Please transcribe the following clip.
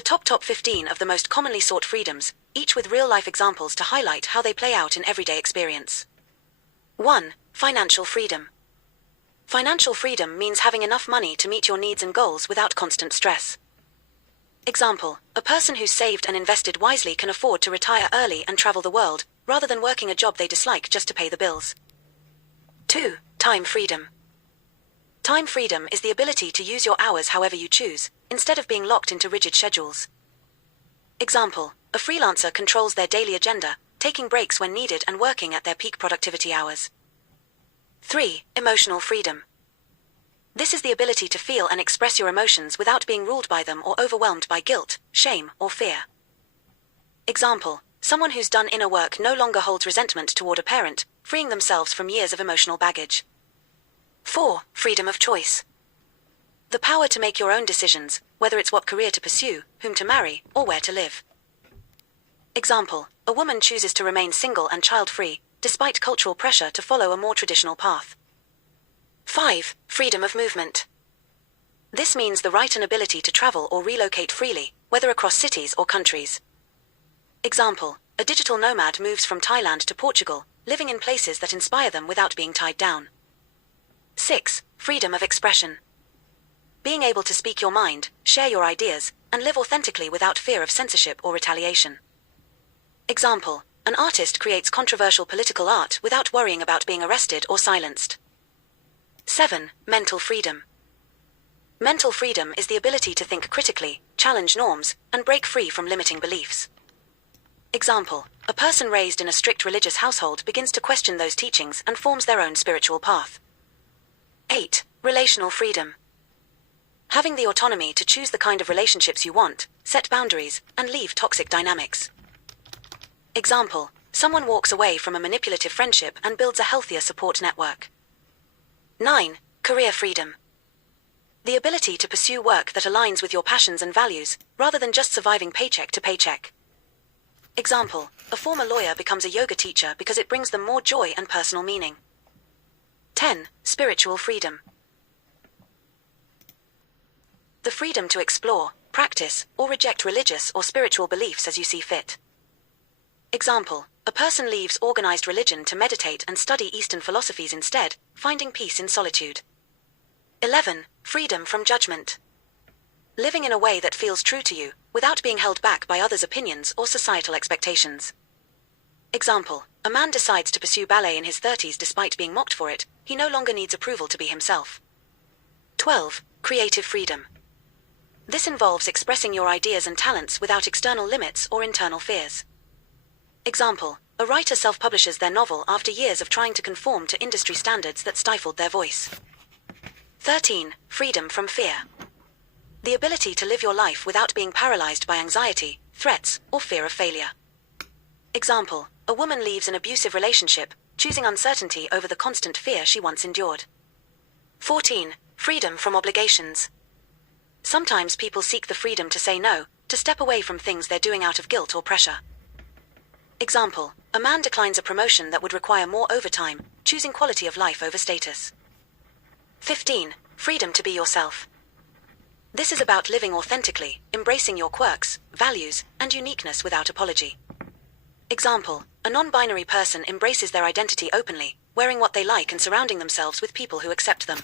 The top 15 of the most commonly sought freedoms, each with real-life examples to highlight how they play out in everyday experience. 1. Financial freedom. Financial freedom means having enough money to meet your needs and goals without constant stress. Example, a person who's saved and invested wisely can afford to retire early and travel the world, rather than working a job they dislike just to pay the bills. 2. Time freedom. Time freedom is the ability to use your hours however you choose, instead of being locked into rigid schedules. Example, a freelancer controls their daily agenda, taking breaks when needed and working at their peak productivity hours. 3. Emotional freedom. This is the ability to feel and express your emotions without being ruled by them or overwhelmed by guilt, shame, or fear. Example, someone who's done inner work no longer holds resentment toward a parent, freeing themselves from years of emotional baggage. 4. Freedom of choice. The power to make your own decisions, whether it's what career to pursue, whom to marry, or where to live. Example, a woman chooses to remain single and child-free, despite cultural pressure to follow a more traditional path. 5. Freedom of movement. This means the right and ability to travel or relocate freely, whether across cities or countries. Example, a digital nomad moves from Thailand to Portugal, living in places that inspire them without being tied down. 6. Freedom of expression. Being able to speak your mind, share your ideas, and live authentically without fear of censorship or retaliation. Example, an artist creates controversial political art without worrying about being arrested or silenced. 7. Mental freedom. Mental freedom is the ability to think critically, challenge norms, and break free from limiting beliefs. Example, a person raised in a strict religious household begins to question those teachings and forms their own spiritual path. 8. Relational freedom. Having the autonomy to choose the kind of relationships you want, set boundaries, and leave toxic dynamics. Example, someone walks away from a manipulative friendship and builds a healthier support network. 9. Career freedom. The ability to pursue work that aligns with your passions and values, rather than just surviving paycheck to paycheck. Example, a former lawyer becomes a yoga teacher because it brings them more joy and personal meaning. 10. Spiritual freedom. The freedom to explore, practice, or reject religious or spiritual beliefs as you see fit. Example, a person leaves organized religion to meditate and study Eastern philosophies instead, finding peace in solitude. 11. Freedom from judgment. Living in a way that feels true to you, without being held back by others' opinions or societal expectations. Example, a man decides to pursue ballet in his 30s despite being mocked for it, he no longer needs approval to be himself. 12. Creative freedom. This involves expressing your ideas and talents without external limits or internal fears. Example, a writer self-publishes their novel after years of trying to conform to industry standards that stifled their voice. 13. Freedom from fear. The ability to live your life without being paralyzed by anxiety, threats, or fear of failure. Example, a woman leaves an abusive relationship, choosing uncertainty over the constant fear she once endured. 14. Freedom from obligations. Sometimes people seek the freedom to say no, to step away from things they're doing out of guilt or pressure. Example, a man declines a promotion that would require more overtime, choosing quality of life over status. 15. Freedom to be yourself. This is about living authentically, embracing your quirks, values, and uniqueness without apology. Example, a non-binary person embraces their identity openly, wearing what they like and surrounding themselves with people who accept them.